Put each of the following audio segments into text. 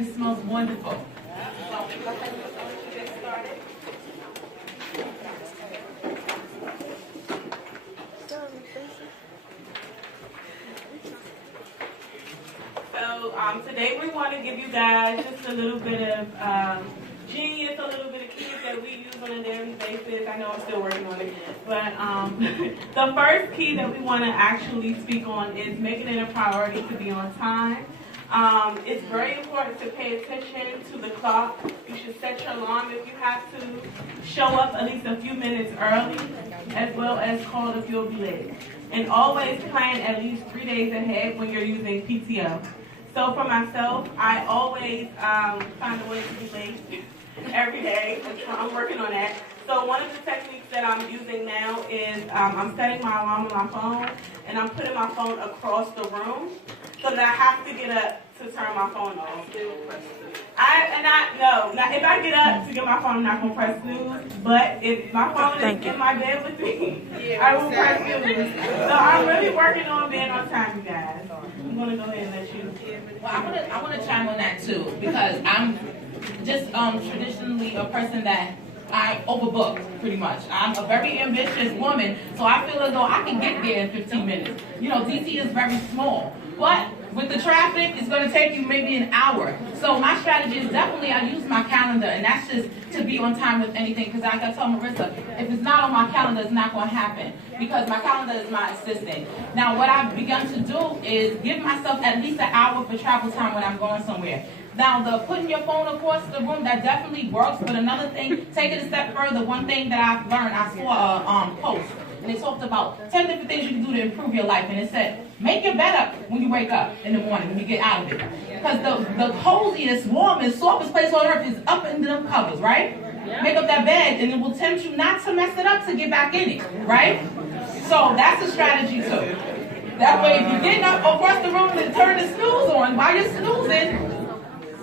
actually smells wonderful. So today we want to give you guys just a little bit of genius, a little bit of keys that we use on a daily basis. I know I'm still working on it, but the first key that we want to actually speak on is making it a priority to be on time. It's very important to pay attention to the clock. You should set your alarm if you have to. Show up at least a few minutes early, as well as call if you'll be late. And always plan at least 3 days ahead when you're using PTO. So for myself, I always find a way to be late every day. I'm working on that. So one of the techniques that I'm using now is I'm setting my alarm on my phone, and I'm putting my phone across the room so that I have to get up to turn my phone off. If I get up to get my phone, I'm not going to press snooze. But if my phone is in my bed with me, I will press snooze. So I'm really working on being on time, you guys. I'm going to go ahead and let you. Well, I want to chime on that too, because I'm just traditionally a person that I overbook pretty much. I'm a very ambitious woman, so I feel as though I can get there in 15 minutes. You know, DC is very small, but with the traffic, it's going to take you maybe an hour. So my strategy is definitely I use my calendar, and that's just to be on time with anything. Because like I told Marissa, if it's not on my calendar, it's not going to happen. Because my calendar is my assistant. Now, what I've begun to do is give myself at least an hour for travel time when I'm going somewhere. Now, the putting your phone across the room, that definitely works. But another thing, take it a step further. One thing that I've learned, I saw a post, and it talked about 10 different things you can do to improve your life. And it said, make your bed up when you wake up in the morning, when you get out of it. Because the coziest, warmest, softest place on earth is up in the covers, right? Yeah. Make up that bed, and it will tempt you not to mess it up to get back in it, right? So that's a strategy too. That way, if you're getting up across the room and turn the snooze on while you're snoozing,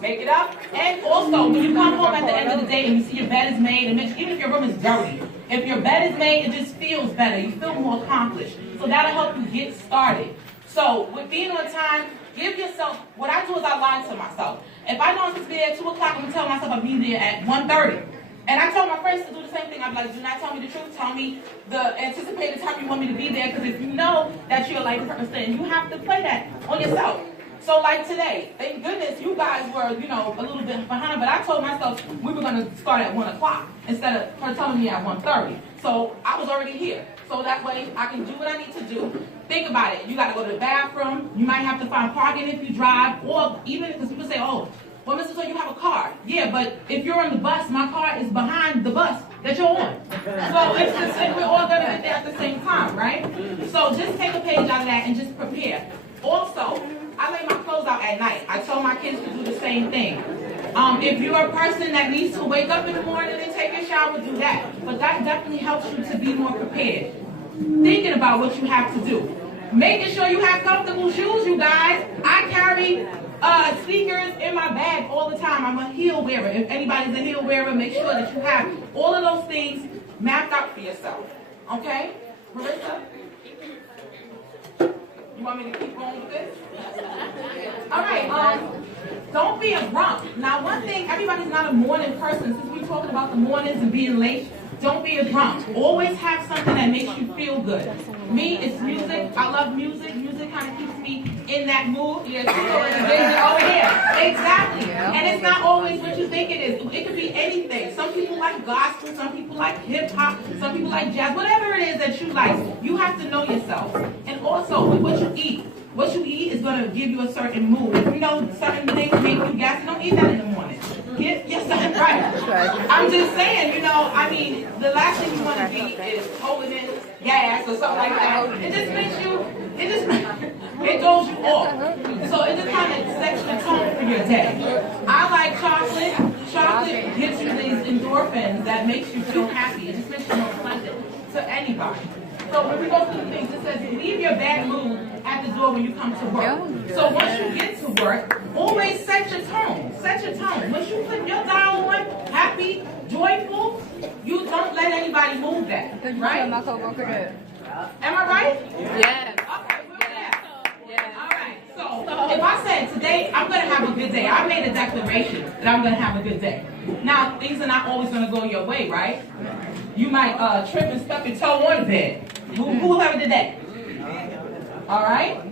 make it up. And also, when you come home at the end of the day and you see your bed is made, and even if your room is dirty, if your bed is made, it just feels better. You feel more accomplished. So that'll help you get started. So with being on time, give yourself, what I do is I lie to myself. If I know I'm supposed to be there at 2 o'clock, I'm going to tell myself I'll be there at 1:30. And I tell my friends to do the same thing. I'm like, do not tell me the truth. Tell me the anticipated time you want me to be there. Because if you know that you're like a person, you have to play that on yourself. So like today, thank goodness you guys were, you know, a little bit behind, but I told myself we were going to start at 1 o'clock instead of her telling me at 1:30. So I was already here. So that way I can do what I need to do. Think about it. You got to go to the bathroom. You might have to find parking if you drive, or even because people say, oh, well, Mr. So you have a car. Yeah, but if you're on the bus, my car is behind the bus that you're on. So it's the same, we're all going to get there at the same time, right? So just take a page out of that and just prepare. Also, I lay my clothes out at night. I tell my kids to do the same thing. If you're a person that needs to wake up in the morning and take a shower, do that. But that definitely helps you to be more prepared. Thinking about what you have to do. Making sure you have comfortable shoes, you guys. I carry sneakers in my bag all the time. I'm a heel wearer. If anybody's a heel wearer, make sure that you have all of those things mapped out for yourself. Okay? Marissa? You want me to keep going with this? All right, don't be a grump. Now, one thing, everybody's not a morning person. Since we're talking about the mornings and being late, don't be a grump. Always have something that makes you feel good. Me, it's music. I love music. Music kind of keeps me in that mood. Yes, over here. Exactly. And it's not always what you think it is. It could be anything. Some people like gospel. Some people like hip-hop. Some people like jazz. Whatever it is that you like, you have to know yourself. And also, with what you eat. What you eat is going to give you a certain mood. If you know certain things make you gassy, don't eat that in the morning. Get yourself right. I'm just saying, you know, I mean, the last thing you want to be is holding in gas or something like that. It just makes you, it throws you off. So it just kind of sets the tone for your day. I like chocolate. Chocolate gives you these endorphins that makes you feel happy. It just makes you more pleasant to anybody. So when we go through the things, it says leave your bad mood at the door when you come to work. So once you get to work, always set your tone. Set your tone. Once you put your dial on, happy, joyful, you don't let anybody move that. Right? Am I right? Yes. Okay, we're there. Yeah. All right. So if I said today I'm going to have a good day, I made a declaration that I'm going to have a good day. Now, things are not always going to go your way, right? You might trip and stub your toe on the bed. Whoever did that? All right?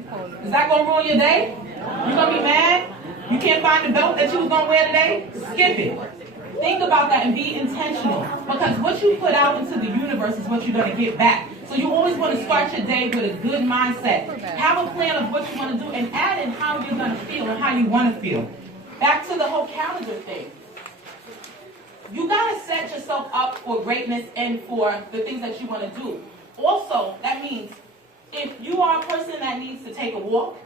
Is that going to ruin your day? You're going to be mad? You can't find the belt that you was going to wear today? Skip it. Think about that and be intentional. Because what you put out into the universe is what you're going to get back. So you always want to start your day with a good mindset. Have a plan of what you want to do and add in how you're going to feel and how you want to feel. Back to the whole calendar thing. You got to set yourself up for greatness and for the things that you want to do. Also, that means if you are a person that needs to take a walk,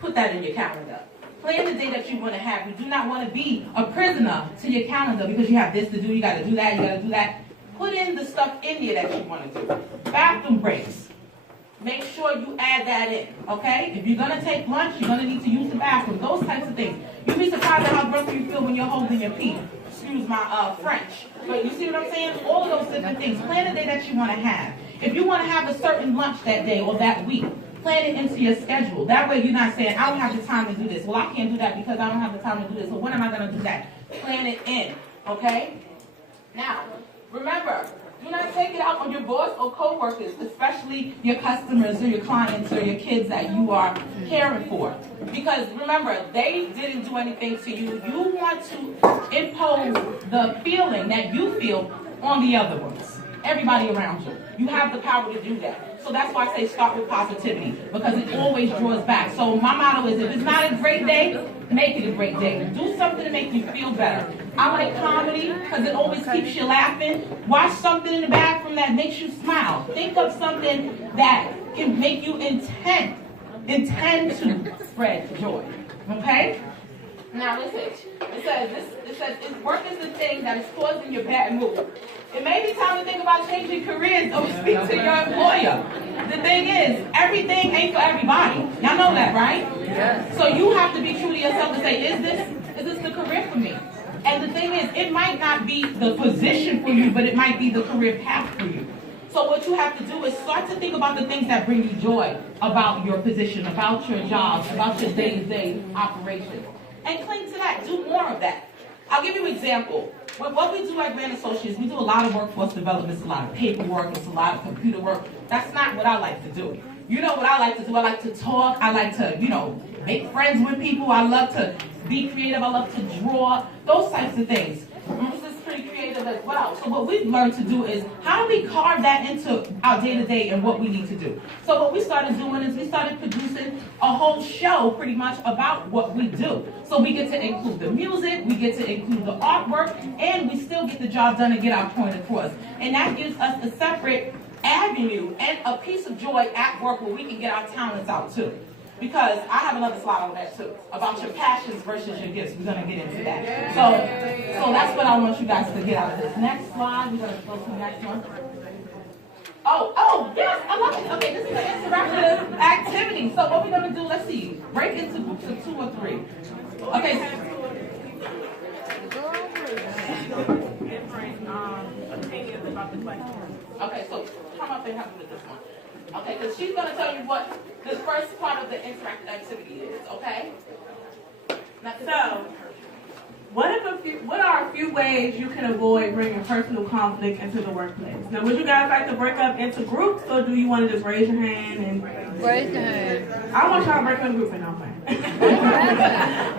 put that in your calendar. Plan the day that you want to have. You do not want to be a prisoner to your calendar because you have this to do, you got to do that, you got to do that. Put in the stuff in there that you want to do. Bathroom breaks. Make sure you add that in, okay? If you're going to take lunch, you're going to need to use the bathroom. Those types of things. You'd be surprised at how grumpy you feel when you're holding your pee. Excuse my French. But you see what I'm saying? All of those different things. Plan the day that you want to have. If you want to have a certain lunch that day or that week, plan it into your schedule. That way you're not saying, I don't have the time to do this. Well, I can't do that because I don't have the time to do this. So when am I going to do that? Plan it in, okay? Now, remember, do not take it out on your boss or co-workers, especially your customers or your clients or your kids that you are caring for. Because remember, they didn't do anything to you. You want to impose the feeling that you feel on the other ones, everybody around you. You have the power to do that. So that's why I say start with positivity, because it always draws back. So my motto is, if it's not a great day, make it a great day. Do something to make you feel better. I like comedy because it always keeps you laughing. Watch something in the bathroom that makes you smile. Think of something that can make you intend to spread joy. Okay? Now listen, it says work is the thing that is causing your bad mood. It may be time to think about changing careers or speak to your employer. The thing is, everything ain't for everybody. Y'all know that, right? Yes. So you have to be true to yourself and say, is this the career for me? And the thing is, it might not be the position for you, but it might be the career path for you. So what you have to do is start to think about the things that bring you joy about your position, about your jobs, about your day-to-day operations. And cling to that. Do more of that. I'll give you an example. With what we do at Grand Associates, we do a lot of workforce development. It's a lot of paperwork. It's a lot of computer work. That's not what I like to do. You know what I like to do? I like to talk. I like to, make friends with people. I love to be creative. I love to draw. Those types of things. This is pretty creative as well. So what we've learned to do is, how do we carve that into our day-to-day and what we need to do? So what we started doing is we started producing a whole show pretty much about what we do. So we get to include the music, we get to include the artwork, and we still get the job done and get our point across. And that gives us a separate avenue and a piece of joy at work where we can get our talents out too. Because I have another slide on that too, about your passions versus your gifts. We're going to get into that. So that's what I want you guys to get out of this. Next slide, we're going to go to the next one. Oh, yes, I love it. Okay, this is an interactive activity. So what we're going to do, let's see, break into groups of 2 or 3. Okay. Opinions about the question. Okay, so come up and help me with this one. Okay, because she's going to tell you what the first part of the interactive activity is, okay? So, what are a few ways you can avoid bringing personal conflict into the workplace? Now, would you guys like to break up into groups, or do you want to just raise your hand and raise your hand? I want y'all to break up in groups and I'm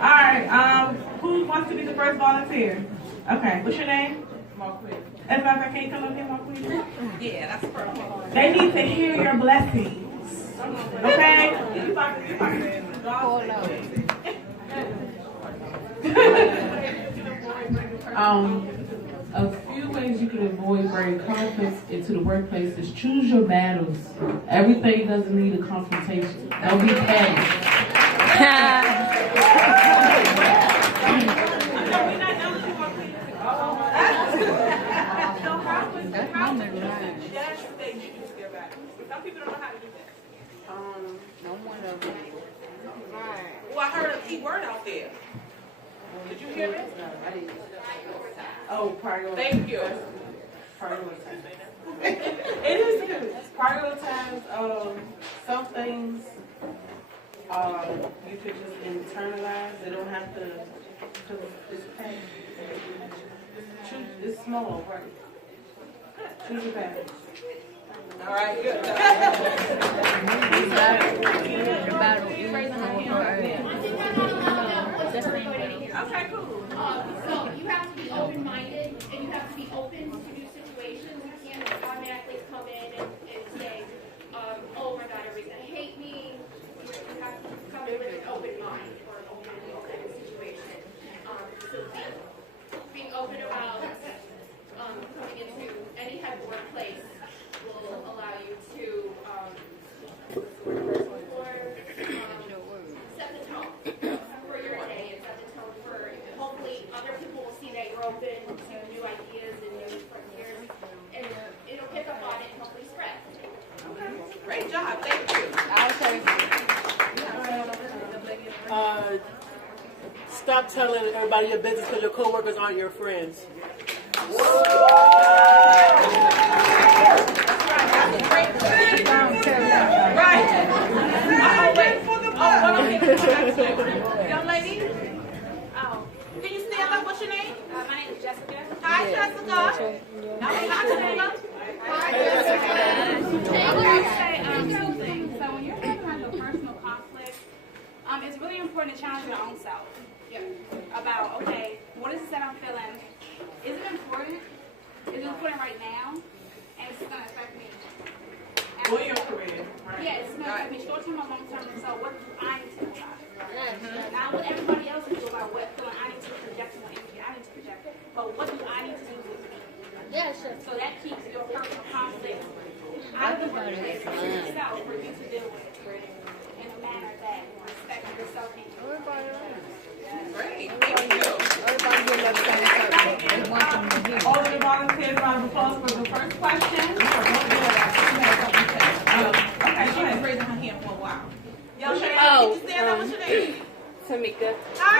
All right. Who wants to be the first volunteer? Okay. What's your name? Marquis. As a matter of fact, can you come up here, Marquis? Yeah, that's perfect. They need to hear your blessings. Okay? A few ways you can avoid bringing conflicts into the workplace is choose your battles. Everything doesn't need a confrontation. Don't be petty. Some people don't know how to do that. No one of them. Oh, I heard a key word out there. Did you hear it? Oh, prioritize. Thank you. Prioritize. It is good. Prioritize some things you could just internalize. They don't have to. It's path. Choose. It's small, right? Choose your path. All right, good. Okay, cool. So you have to be open-minded and you have to be open to new situations. You can't automatically come in and say, oh my God, everybody's gonna hate me. You have to come in with an open mind or an open situation. So being open about coming into any type of workplace will allow you to set the tone for your day and set the tone for hopefully other people will see that you're open to new ideas and new frontiers, and it'll pick up on it and hopefully spread. Okay. Great job. Thank you. Stop telling everybody your business because your coworkers aren't your friends. Right. Wait. Young lady? Oh, Can you stand up? What's your name? my name is Jessica. Hi, Jessica. Now, hi, Jessica. I would say two things. So when you're having like a personal conflict, it's really important to challenge your own self. About, okay, what is it that I'm feeling? Is it important? Is it important right now? And it's going to affect me. Or your career, right? Yeah, it's going to affect me short term or long term. So what do I need to do about it? Not what everybody else will do about what feeling I need to project more energy. I need to project. But what do I need to do with me? Yeah, sure. So that keeps your personal conflict out of the workplace for yourself for you to deal with in a manner that respects yourself and you. Great. Thank you. All of the volunteers, round of applause for the first question. Okay, she was raising her hand for a while. Young lady, can you stand up? What's your name? Tamika. Hi,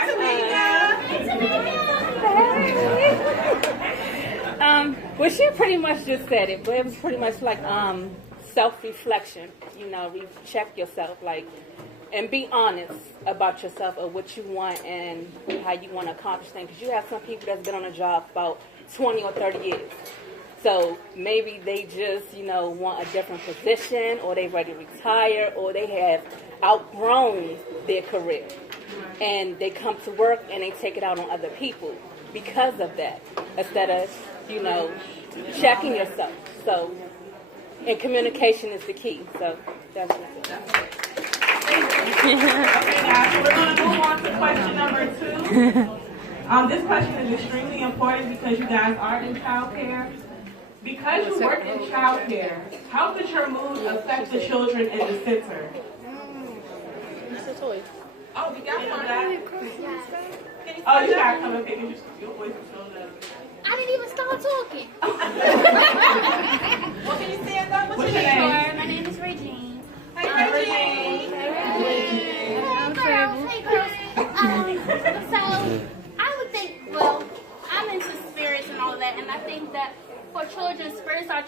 Tamika. Well, she pretty much just said it, but it was pretty much like self-reflection. You know, check yourself, like, and be honest about yourself or what you want and how you want to accomplish things. Because you have some people that's been on a job about 20 or 30 years. So maybe they just, want a different position, or they ready to retire, or they have outgrown their career. And they come to work and they take it out on other people because of that, instead of, checking yourself. So, and communication is the key. So that's it. Okay, guys, we're going to move on to question number 2. This question is extremely important because you guys are in childcare. Because you work in childcare, how could your mood affect the children in the center? Oh, we got one. Oh, you gotta come and pick it. Your voice is so loud. I didn't even start talking. Well, can you stand up? What's your name? My name is Regine. Hey, Regine. Hey girls. So I would think, well, I'm into spirits and all of that, and I think that for children, spirits are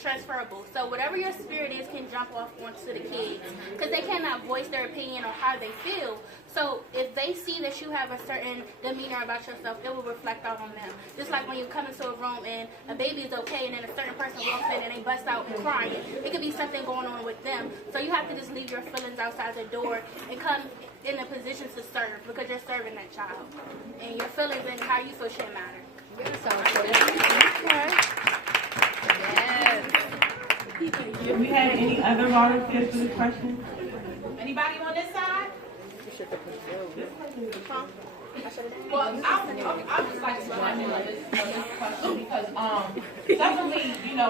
transferable. So whatever your spirit is can jump off onto the kids, because they cannot voice their opinion or how they feel. So if they see that you have a certain demeanor about yourself, it will reflect out on them. Just like when you come into a room and a baby is okay, and then a certain person walks in and they bust out crying. It could be something going on with them. So you have to just leave your feelings outside the door and come in a position to serve, because you're serving that child. And your feelings and how you feel shouldn't matter. Have we had any other volunteers for this question? Anybody on this side? Well, I'll just like to chime in on this question because definitely,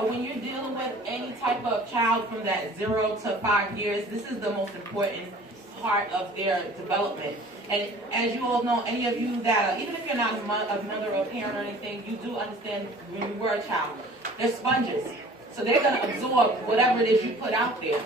when you're dealing with any type of child from that 0 to 5 years, this is the most important part of their development. And as you all know, any of you that, even if you're not a mother or a parent or anything, you do understand when you were a child, they're sponges. So they're going to absorb whatever it is you put out there.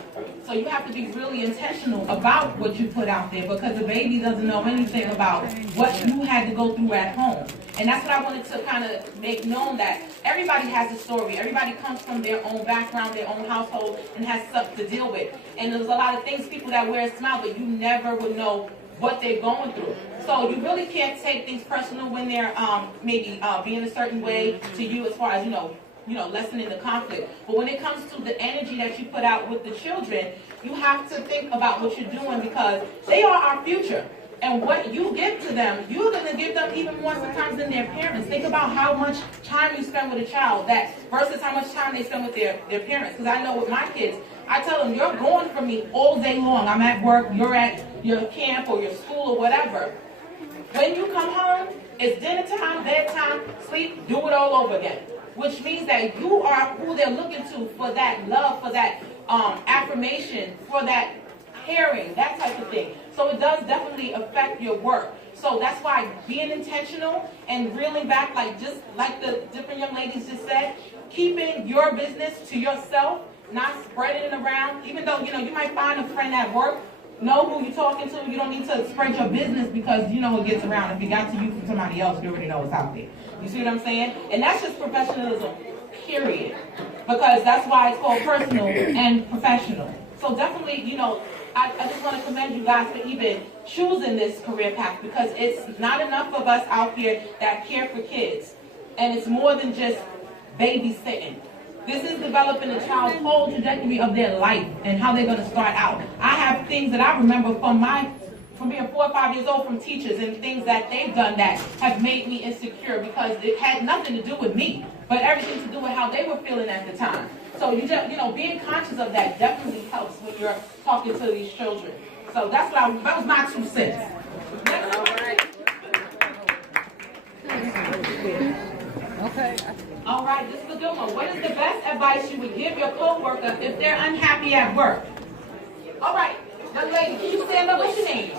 So you have to be really intentional about what you put out there, because the baby doesn't know anything about what you had to go through at home. And that's what I wanted to kind of make known, that everybody has a story. Everybody comes from their own background, their own household, and has stuff to deal with. And there's a lot of things, people that wear a smile, but you never would know what they're going through. So you really can't take things personal when they're maybe being a certain way to you, as far as, lessening the conflict. But when it comes to the energy that you put out with the children, you have to think about what you're doing, because they are our future. And what you give to them, you're going to give them even more sometimes than their parents. Think about how much time you spend with a child versus how much time they spend with their parents. Because I know with my kids, I tell them, you're going from me all day long. I'm at work, you're at your camp or your school or whatever. When you come home, it's dinner time, bedtime, sleep, do it all over again. Which means that you are who they're looking to for that love, for that affirmation, for that caring, that type of thing. So it does definitely affect your work. So that's why being intentional and reeling back, just like the different young ladies just said, keeping your business to yourself, not spreading it around. Even though, you might find a friend at work, know who you're talking to. You don't need to spread your business, because it gets around. If it got to you from somebody else, you already know what's out there. You see what I'm saying? And that's just professionalism, period. Because that's why it's called personal and professional. So definitely, I just want to commend you guys for even choosing this career path, because it's not enough of us out here that care for kids. And it's more than just babysitting. This is developing a child's whole trajectory of their life and how they're going to start out. I have things that I remember from being 4 or 5 years old, from teachers, and things that they've done that have made me insecure, because it had nothing to do with me, but everything to do with how they were feeling at the time. So being conscious of that definitely helps when you're talking to these children. So that was my 2 cents. Okay. All right, this is a good one. What is the best advice you would give your coworker if they're unhappy at work? All right, young lady, can you stand up? What's your name?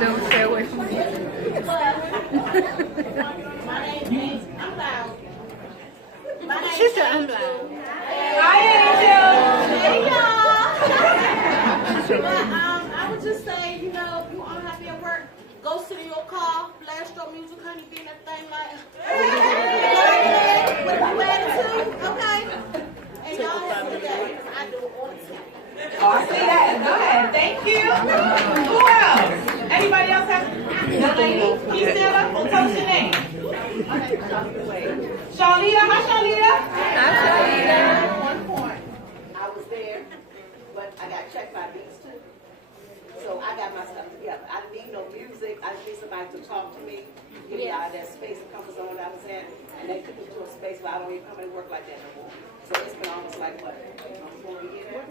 Don't say what you My name is, I'm loud. My name She said I'm loud. Hi, Angel. Hey, y'all. But I would just say, if you unhappy at work, go sit in your car, blast your music, honey, be in that thing like, with your attitude, okay? And y'all have a good day. I do it all the time. Oh, I see that. Go ahead. Thank you. Who else? Anybody else have? Young lady, can you stand up? Well, tell us your name. Charlita. Hi, Charlita. Hi, Charlita. One point, I was there, but I got checked by these two. So I got my stuff together. I didn't need no music. I just need somebody to talk to me, get me out of that space and comfort zone that I was in. And they took me to a space where I don't even come and work like that no more. So it's been almost like, what, almost 1 year?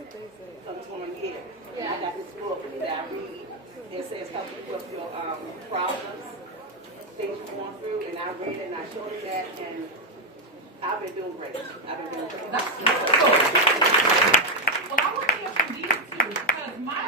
Almost 1 year. And I got this book that I read. It says help you with your problems, things you're going through. And I read it and I showed them that, and I've been doing great. That's wonderful. Well, I want to hear from these two, because my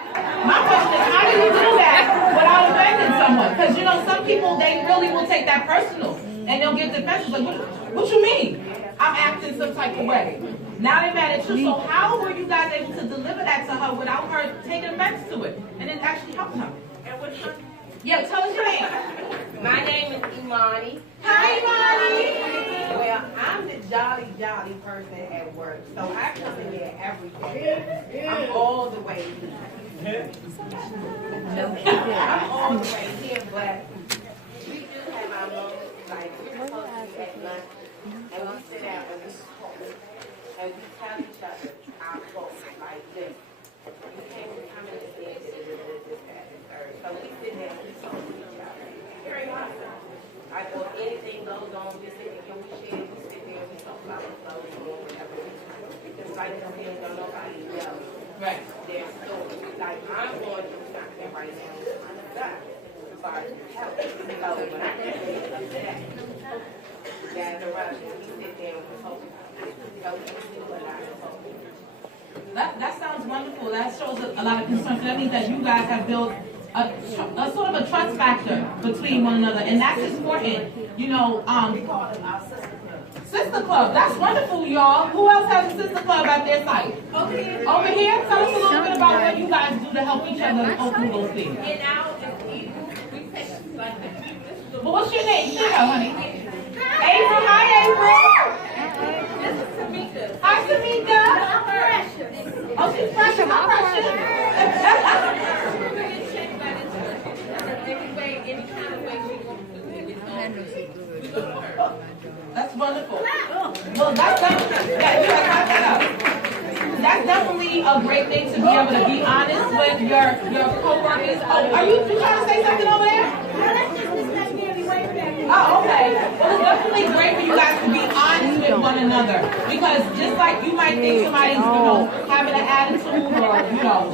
question is, how do you do that without offending someone? Because, some people, they really will take that personal, and they'll get defensive. Like, what you mean? I'm acting some type of way. Now they're mad at you. So how were you guys able to deliver that to her without her taking offense to it, and it actually helped her? Yeah, tell us your name. My name is Imani. Hi, Imani. Well, I'm the jolly person at work, so I come in here every day. I'm all the way here. I'm all the way here, but we do have our moments, like we're supposed to be at lunch, and we sit down and we talk, and we tell each other our goals like this. You can't come in and say this, that, and third. So we sit there and we talk to each other. Very awesome. Like, or anything goes on, we sit there and we share, we sit there and we talk about what's going on, whatever. Because like I said, don't nobody know Right. their story. Like, I'm going through something right now with my son, as far as health. So when I get ready to that, gather up and we sit there and we talk about it. So we can see what I told you. That sounds wonderful. That shows a lot of concern. So that means that you guys have built a sort of a trust factor between one another, and that's important. We call it our sister club. Sister club. That's wonderful, y'all. Who else has a sister club at their site? Over here. Over here? Tell us a little bit about what you guys do to help each other go through those things. Get out and eat. We take like the Well, what's your name? Say that, honey. April. Hi, April. This is Tamika. Hi, Tamika. Oh, she's precious. I'm precious. Any way, any kind of way she wants to do it. We go to her. That's wonderful. Well, that's definitely a great thing to be able to be honest with your coworkers. Oh, are you trying to say something over there? Oh, okay. Well, it's definitely great for you guys to be honest with one another, because just like you might think somebody's, having an attitude or,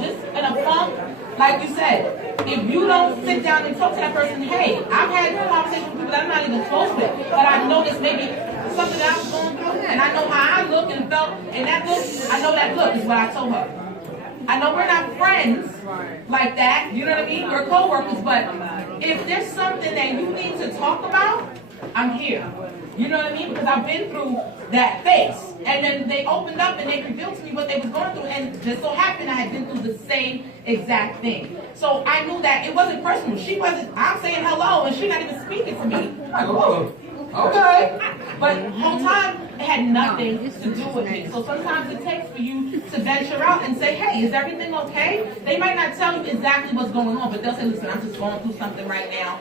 just in a funk, like you said, if you don't sit down and talk to that person, hey, I've had conversations with people that I'm not even close with, but I noticed maybe something that I was going through, and I know how I look and felt, and that look, I know that look is what I told her. I know we're not friends like that, you know what I mean? We're co-workers, but if there's something that you need to talk about, I'm here. You know what I mean? Because I've been through that phase. And then they opened up and they revealed to me what they was going through, and just so happened I had been through the same exact thing. So I knew that it wasn't personal. She wasn't, I'm saying hello, and she's not even speaking to me. I'm like, oh, okay. But the whole time, it had nothing to do with me. So sometimes it takes for you to venture out and say, hey, is everything okay? They might not tell you exactly what's going on, but they'll say, listen, I'm just going through something right now.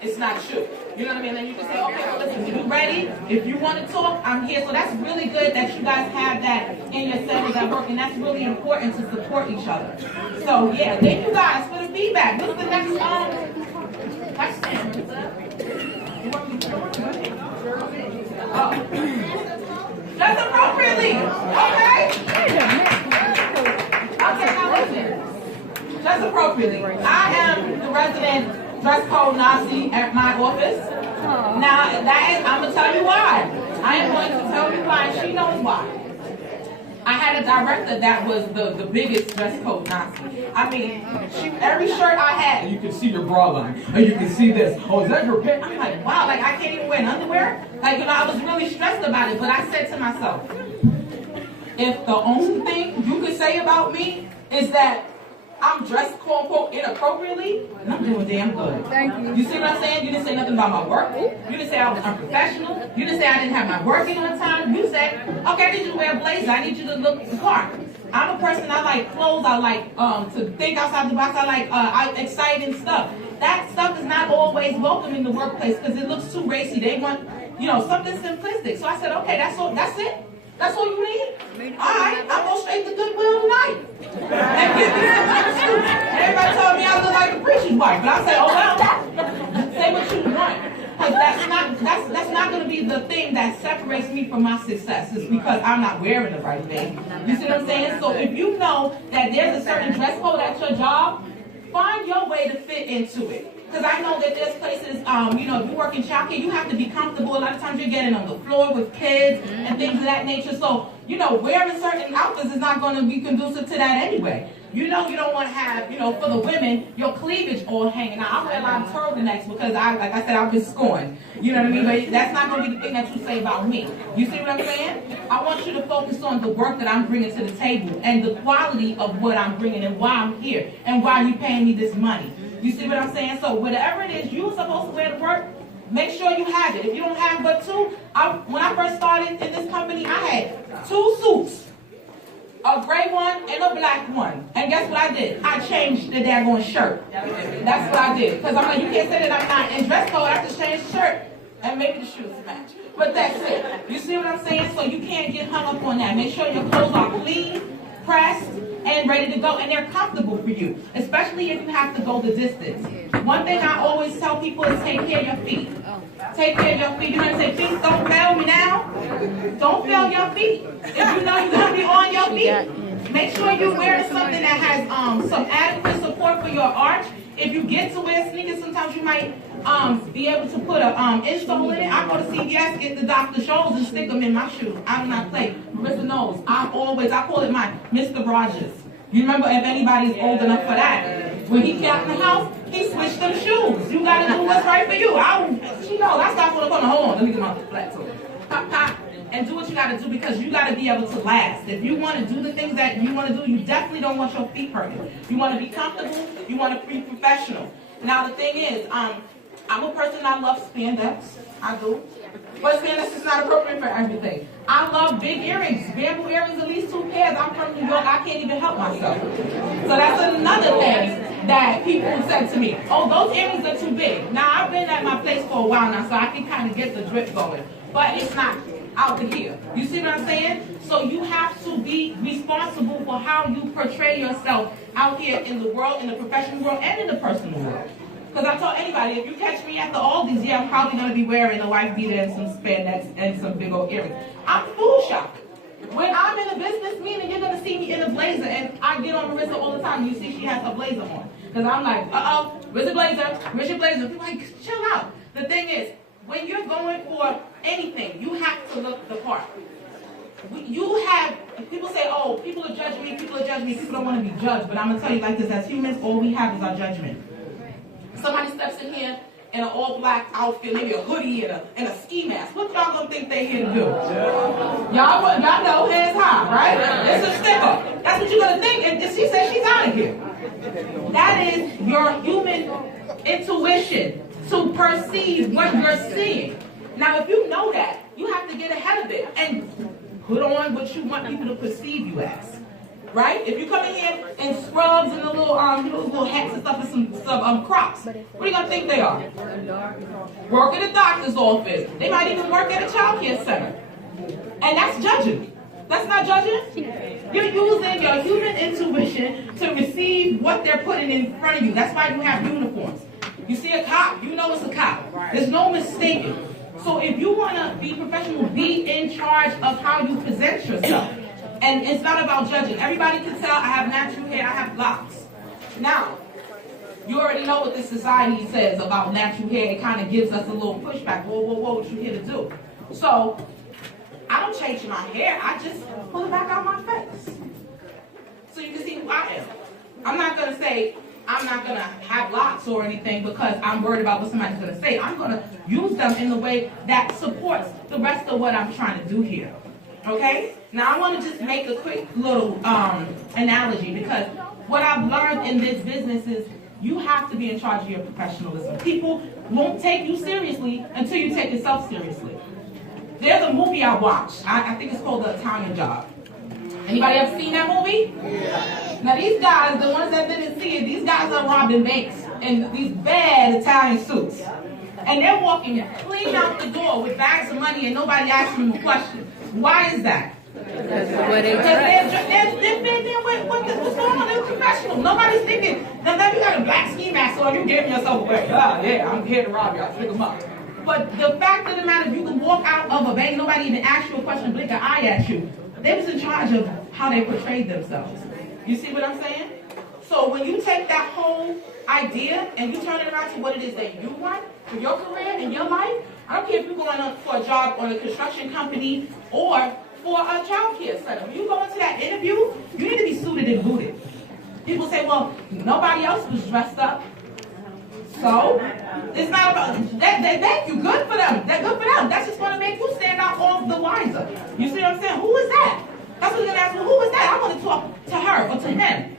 It's not true. You know what I mean? And you can say, okay, well, listen, when you're ready, if you want to talk, I'm here. So that's really good that you guys have that in your settings at work, and that's really important to support each other. So, yeah, thank you guys for the feedback. What's the next question? Dress appropriately. Okay. Okay, now listen. Dress appropriately. I am the resident dress code Nazi at my office. Now, I'm going to tell you why. I am going to tell you why, and she knows why. I had a director that was the biggest dress code Nazi. I mean, every shirt I had, you can see your bra line, and you can see this. Oh, is that your pants? I'm like, wow, like I can't even wear underwear. Like, I was really stressed about it, but I said to myself, if the only thing you could say about me is that I'm dressed, quote unquote, inappropriately, and I'm doing damn good. Thank you. You see what I'm saying? You didn't say nothing about my work. You didn't say I was unprofessional. You didn't say I didn't have my working on time. You said, okay, I need you to wear a blazer. I need you to look the part. I'm a person, I like clothes. I like to think outside the box. I like exciting stuff. That stuff is not always welcome in the workplace because it looks too racy. They want, something simplistic. So I said, okay, that's all. That's it. That's all you need? All right, I'll go straight to Goodwill tonight. And give me some shoes. Everybody told me I look like a preacher's wife, but I said, oh well, say what you want. Because that's not going to be the thing that separates me from my success. It's because I'm not wearing the right thing. You see what I'm saying? So if you know that there's a certain dress code at your job, find your way to fit into it. Because I know that there's places, if you work in childcare, you have to be comfortable. A lot of times you're getting on the floor with kids and things of that nature. So, wearing certain outfits is not going to be conducive to that anyway. You don't want to have, for the women, your cleavage all hanging out. I wear a lot of turtlenecks because, like I said, I've been scorned. You know what I mean? But that's not going to be the thing that you say about me. You see what I'm saying? I want you to focus on the work that I'm bringing to the table and the quality of what I'm bringing and why I'm here and why you're paying me this money. You see what I'm saying? So whatever it is you're supposed to wear to work, make sure you have it. If you don't have but two, when I first started in this company, I had 2 suits. A gray one and a black one. And guess what I did? I changed the daggone shirt. That's what I did. Because I'm like, you can't say that I'm not in dress code. I just changed the shirt. And maybe the shoes match. But that's it. You see what I'm saying? So you can't get hung up on that. Make sure your clothes are clean, pressed, and ready to go, and they're comfortable for you, especially if you have to go the distance. One thing I always tell people is take care of your feet. Take care of your feet. You know what I'm saying? Feet, don't fail me now. Don't fail your feet. If you know you're going to be on your feet, make sure you're wearing something that has some adequate support for your arch. If you get to wear sneakers, sometimes you might be able to put a insole in it. I go to CVS, get the Dr. Scholl's and stick them in my shoes. I do not play. Marissa knows. I call it my Mr. Rogers. You remember, if anybody's old enough for that, when he got in the house, he switched them shoes. You got to do what's right for you. She knows. I stopped for the corner. Hold on. Let me get my flat toe. Pop, pop. and do what you gotta do, because you gotta be able to last. If you wanna do the things that you wanna do, you definitely don't want your feet hurting. You wanna be comfortable, you wanna be professional. Now the thing is, I'm a person that loves spandex, I do. But spandex is not appropriate for everything. I love big earrings, bamboo earrings, at least 2 pairs. I'm from New York, I can't even help myself. So that's another thing that people said to me, oh, those earrings are too big. Now, I've been at my place for a while now, so I can kind of get the drip going. But it's not out to here. You see what I'm saying? So you have to be responsible for how you portray yourself out here in the world, in the professional world, and in the personal world. Because I told anybody, if you catch me at the Aldi's, yeah, I'm probably going to be wearing a wife beater and some spandex and some big old earrings. I'm food shopping. When I'm in a business meeting, you're going to see me in a blazer, and I get on Marissa all the time. You see she has a blazer on. Because I'm like, uh-oh, where's the blazer? Where's your blazer? People like, chill out. The thing is, when you're going for anything, you have to look the part. You have, people say, oh, people are judging me, people don't want to be judged. But I'm going to tell you like this, as humans, all we have is our judgment. Somebody steps in here in an all-black outfit, maybe a hoodie and a ski mask. What y'all gonna think they here to do? Y'all know, hands high, right? It's a sticker. That's what you're gonna think, and she said she's out of here. That is your human intuition to perceive what you're seeing. Now, if you know that, you have to get ahead of it and put on what you want people to perceive you as. Right? If you come in here in scrubs and the little hats and stuff and some Crocs, what are you gonna think they are? Work at a doctor's office. They might even work at a child care center. And that's judging. That's not judging. You're using your human intuition to receive what they're putting in front of you. That's why you have uniforms. You see a cop, you know it's a cop. There's no mistaking. So if you wanna be professional, be in charge of how you present yourself. And it's not about judging. Everybody can tell I have natural hair, I have locks. Now, you already know what this society says about natural hair. It kind of gives us a little pushback. Whoa, whoa, whoa, what you here to do? So, I don't change my hair. I just pull it back out my face. So you can see who I am. I'm not going to say I'm not going to have locks or anything because I'm worried about what somebody's going to say. I'm going to use them in the way that supports the rest of what I'm trying to do here. Okay? Now I want to just make a quick little analogy, because what I've learned in this business is you have to be in charge of your professionalism. People won't take you seriously until you take yourself seriously. There's a movie I watched. I think it's called The Italian Job. Anybody ever seen that movie? Yeah. Now these guys, the ones that didn't see it, these guys are robbing banks in these bad Italian suits. And they're walking clean out the door with bags of money and nobody asking them a question. Why is that? Because they're thinking, what's going on? They're professional. Nobody's thinking, now that you got a black ski mask on, you're giving yourself away. Yeah, I'm here to rob y'all. Pick them up. But the fact of the matter, if you can walk out of a bank, nobody even ask you a question, blink an eye at you. They was in charge of how they portrayed themselves. You see what I'm saying? So when you take that whole idea and you turn it around to what it is that you want for your career and your life, I don't care if you're going for a job on a construction company or for a child care center. When you go into that interview, you need to be suited and booted. People say, well, nobody else was dressed up. So, it's not about, thank you, good for them. That's good for them. That's just going to make you stand out all the wiser. You see what I'm saying? Who is that? That's what you're going to ask, well, who is that? I want to talk to her or to him.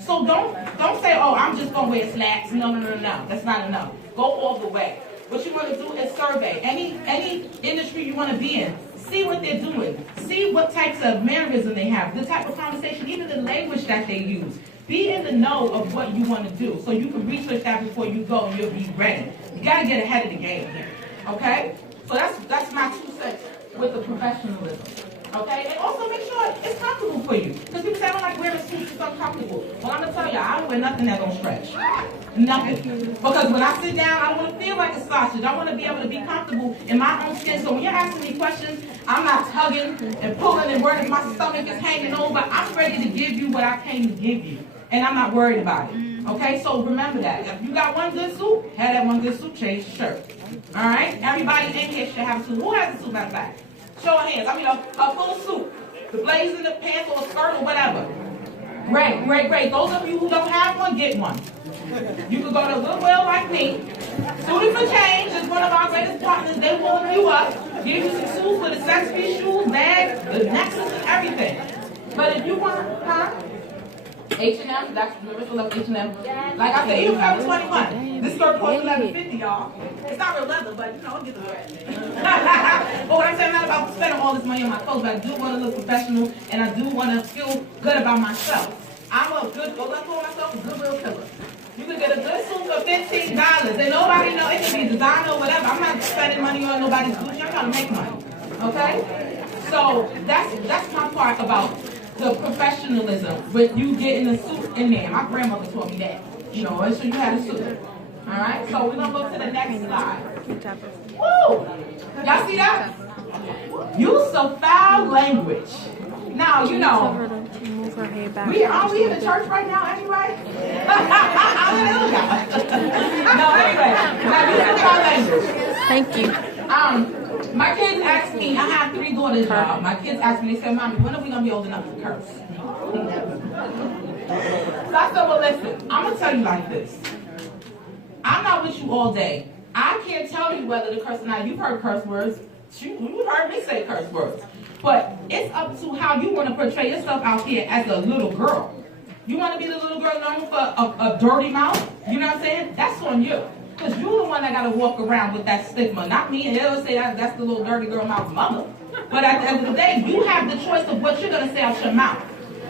So don't say, oh, I'm just going to wear slacks. No. That's not enough. Go all the way. What you want to do is survey. Any industry you want to be in, see what they're doing. See what types of mannerism they have, the type of conversation, even the language that they use. Be in the know of what you want to do so you can research that before you go and you'll be ready. You got to get ahead of the game here. Okay? So that's my 2 cents with the professionalism. Okay? And also make sure it's comfortable for you. Because people say, I don't like wearing suits, it's uncomfortable. Well, I'm going to tell you, I don't wear nothing that don't stretch. Nothing. Because when I sit down, I want to feel like a sausage. I want to be able to be comfortable in my own skin. So when you're asking me questions, I'm not tugging and pulling and worried if my stomach is hanging over. I'm ready to give you what I came to give you. And I'm not worried about it. Okay? So remember that. If you got one good suit, have that one good suit, change your shirt. All right? Everybody in here should have a suit. Who has a suit, matter of fact? Show of hands. I mean, a full suit. The blazer in the pants or a skirt or whatever. Great. Those of you who don't have one, get one. You can go to Goodwill like me. Suited for Change is one of our greatest partners. They warm you up. Give you some shoes with the sexy shoes, bag, the necklace, and everything. But if you want, H&M, that's Marissa loves H&M. Like I said, even Forever 21. This skirt costs $11.50, y'all. It's not real leather, but you know, it gets the rest. But what I'm saying, I'm not about spending all this money on my clothes, but I do want to look professional, and I do want to feel good about myself. I'm a good, what I call myself, a goodwill killer. You can get a good suit for $15, and nobody know, it can be designer or whatever. I'm not spending money on nobody's Gucci. I'm trying to make money, okay? So that's my part about the professionalism with you getting a suit in there. My grandmother told me that, you know, so you had a suit. All right, so we're gonna go to the next slide. Woo! Y'all see that? Use of foul language. Now, you know, are we in the church right now anyway? Hallelujah. No, anyway, now use of foul language. Thank you. My kids asked me, I have 3 daughters, y'all. My kids asked me, they said, Mommy, when are we going to be old enough to curse? So I said, well, listen, I'm going to tell you like this. I'm not with you all day. I can't tell you whether to curse or not. You've heard curse words. You've heard me say curse words. But it's up to how you want to portray yourself out here as a little girl. You want to be the little girl known for a dirty mouth? You know what I'm saying? That's on you. Because you're the one that got to walk around with that stigma, not me. And they'll say that's the little dirty girl mouth mother. But at the end of the day, you have the choice of what you're going to say out your mouth.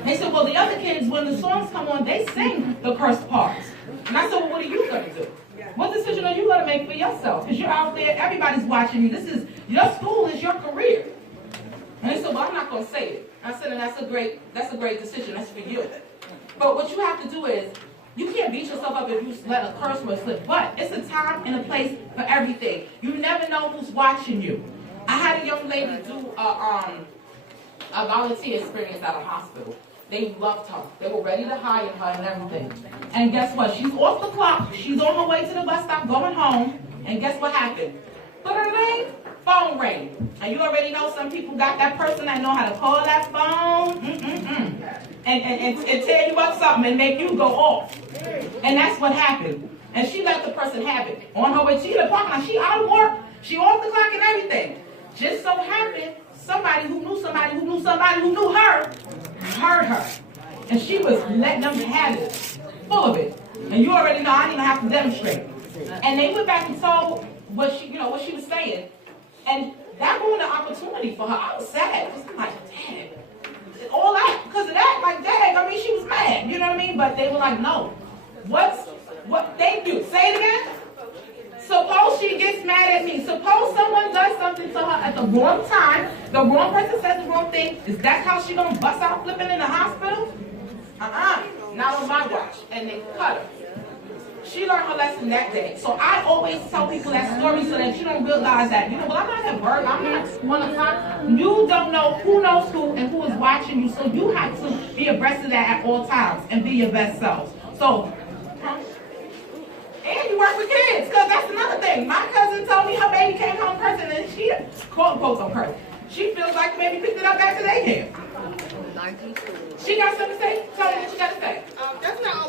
They said, well, the other kids, when the songs come on, they sing the cursed parts. And I said, well, what are you going to do? What decision are you going to make for yourself? Because you're out there, everybody's watching you. This is, your school is your career. And they said, well, I'm not going to say it. I said, and that's a great decision. That's for you. But what you have to do is, you can't beat yourself up if you let a curse word slip. But it's a time and a place for everything. You never know who's watching you. I had a young lady do a volunteer experience at a hospital. They loved her. They were ready to hire her and everything. And guess what? She's off the clock. She's on her way to the bus stop going home. And guess what happened? Phone rang. And you already know some people got that person that know how to call that phone. And tell you about something and make you go off. And that's what happened. And she let the person have it. On her way to the parking lot, she out of work. She off the clock and everything. Just so happened, somebody who knew somebody who knew somebody who knew her, heard her. And she was letting them have it. Full of it. And you already know I didn't even have to demonstrate. And they went back and told what she was saying. And that ruined the opportunity for her. I was sad. Because I'm like, dang. All that, because of that, like, dang, I mean, she was mad. You know what I mean? But they were like, no. Thank you. Say it again. Suppose she gets mad at me. Suppose someone does something to her at the wrong time. The wrong person says the wrong thing. Is that how she going to bust out flipping in the hospital? Not on my watch. And they cut her. She learned her lesson that day. So I always tell people that story so that you don't realize that, you know, well, I'm not at work. I'm not one of time. You don't know who knows who and who is watching you. So you have to be abreast of that at all times and be your best selves. So, and you work with kids, because that's another thing. My cousin told me her baby came home cursing, and she, quote unquote, don't curse. She feels like the baby picked it up after they came. She got something to say? Tell me what you got to say. That's not